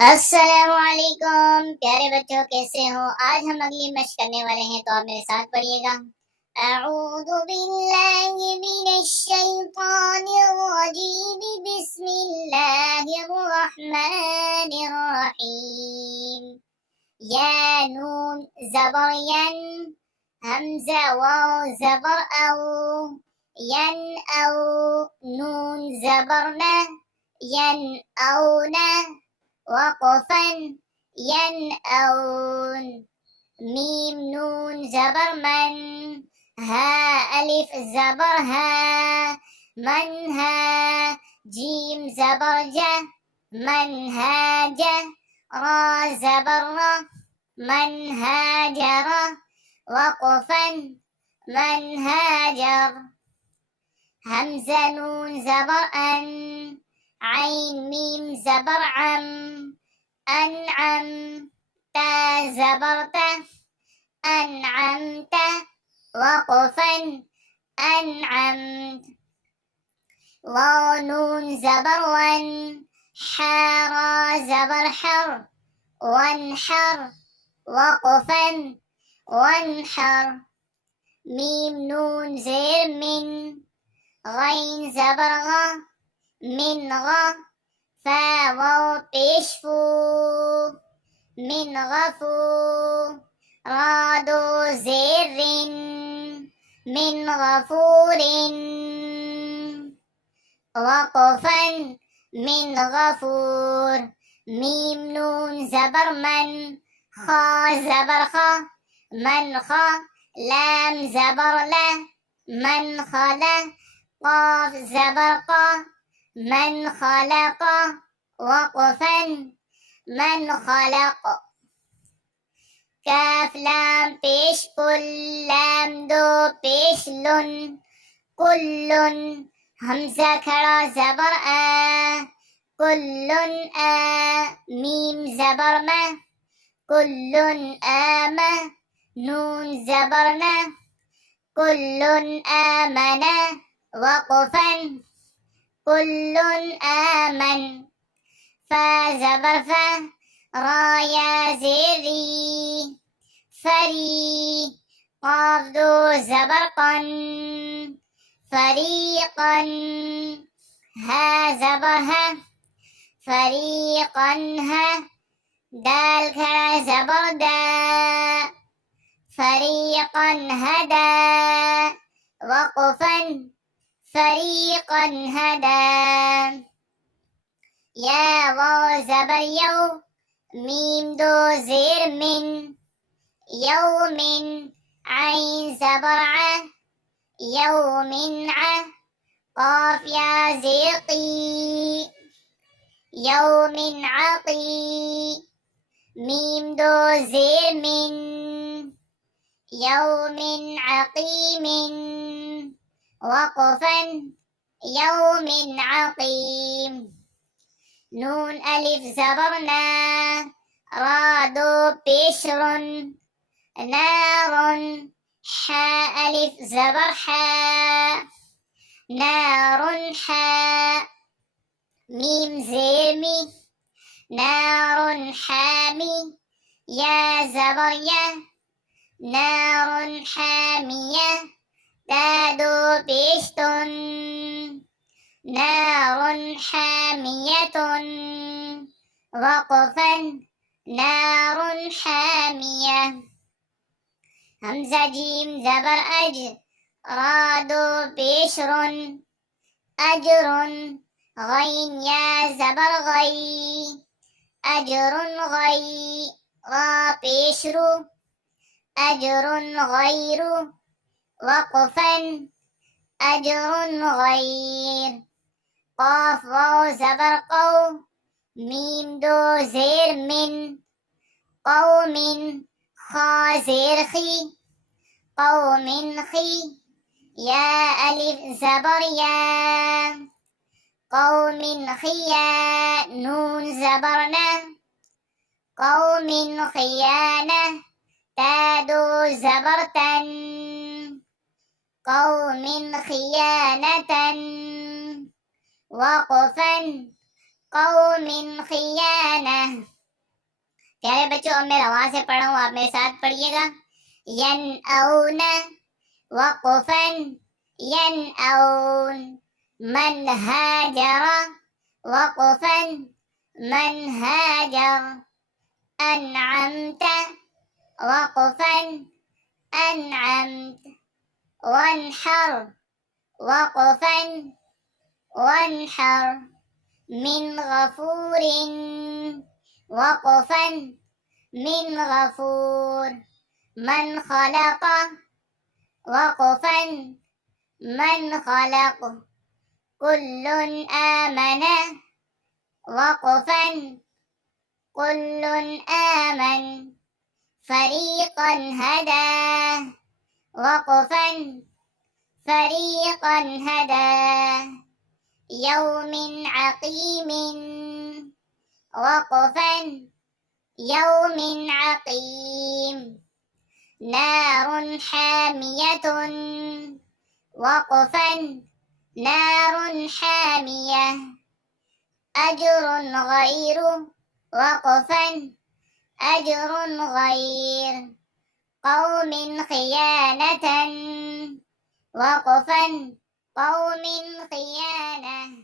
अस्सलामुअलैकुम प्यारे बच्चों, कैसे हो? आज हम अगली मशक करने वाले हैं, तो आप मेरे साथ पढ़िएगा। अऊज़ु बिल्लाहि मिनश शैतानिर रजीम, बिस्मिल्लाहिर रहमानिर रहीम। या नून ज़बर यन, हमज़ा वाव ज़बर औ, यन औ, नून ज़बर न, यन औ न, वक़फ़न यनअऊन। मीम नून ज़बर मन, हा अलिफ ज़बर हा, मनहा। जीम ज़बर जा, मनहाज। रा ज़बर र, मनहाजर। वक़फ़न मनहाजर। हमज़ा नून ज़बर अन, आइन मीम ज़बर अम, अनअम। ता ज़बर ता, अनअमत। वक़फ़न अनअमत। वाव नून ज़बर वन, हा रा ज़बर हर, वनहर। वक़फ़न वनहर। मीम नून ज़ेर मिन, गैन ज़बर ग, मिन ग। फा वाव पेश फू, मिन गफू। रा दो ज़ेर रिन, मिन गफूरिन। वक़फ़न मिन गफूर। मीम नून ज़बर मन, खा ज़बर ख, मन ख। लाम ज़बर ला, मन खला। क़ाफ ज़बर क़, मन खलक़। वक़फ़न मन खलक़। काफ लाम पेश कुल, लाम दो पेश लुन, कुल्लुन। हमज़ा खड़ा ज़बर आ, कुल्लुन आ। मीम ज़बर मा, कुल्लुन आम। नून ज़बर न, कुल्लुन आमना। वक़फ़न कुल्लुन आमन। फा ज़बर फा, रा या ज़ेर री, फरी। क़ाफ दो ज़बर क़न, फरीक़न। हा ज़बर हा, फरीक़न हा। दाल खड़ा ज़बर दा, फरीक़न हदा। वक़फ़न फरीक़न हदा। या वाव ज़बर यौ, मीम दो ज़ेर मिन, यौमिन। आइन ज़बर आ, यौमिन आ। क़ाफ या ज़ेर क़ी, यौमिन अक़ी। मीम दो ज़ेर मिन, यौमिन अक़ीमिन। वक़फ़न यौमिन अक़ीम। नून अलिफ ज़बर ना, रा दो पेश रुन, नारुन। हा अलिफ ज़बर हा, नारुन हा। मीम ज़ेर मी, नारुन हामी। या ज़बर या, नारुन हामिया। ता दो पेश तुन, नारुन हामियतुन। वक़फ़न नारुन हामिया। हमज़ा जीम ज़बर अज, रा दो पेश रुन, अजरुन। गैन या ज़बर गई, अजरुन गई। रा पेश रु, अजरुन गैरु। वक़फ़न अजरुन गैर। क़ाफ वाव ज़बर क़ौ, मीम दो ज़ेर मिन, क़ौमिन। खा ज़ेर खी, क़ौमिन खी। या अलिफ ज़बर या, क़ौमिन खिया। नून ज़बर ना, क़ौमिन खियाना। ता दो ज़बर तन, क़ौमिन खियानतन। वक़फ़न قوم خيانة। प्यारे बच्चों, अब मैं रवा से पढ़ा हूँ, आप मेरे साथ पढ़िएगा। यनऔन वक़फ़न यनऔन, मन हाजर वक़फ़न मन हाजर, अनअमत वक़फ़न अनअमत, वन्हर वक़फ़न वन्हर, मिन गफूरिन वक़फ़न मिन गफूर, मन खलक़ वक़फ़न मन खलक़, कुल्लुन आमन वक़फ़न कुल्लुन आमन, फरीक़न हदा वक़फ़न फरीक़न हदा, यौमिन अक़ीमिन वक़फ़न यौमिन अक़ीम, नारुन हामियतुन वक़फ़न नारुन हामियह, अजरुन गैरु वक़फ़न अजरुन गैर, कौमिन खियानतन वक़फ़न कौमिन खियानह।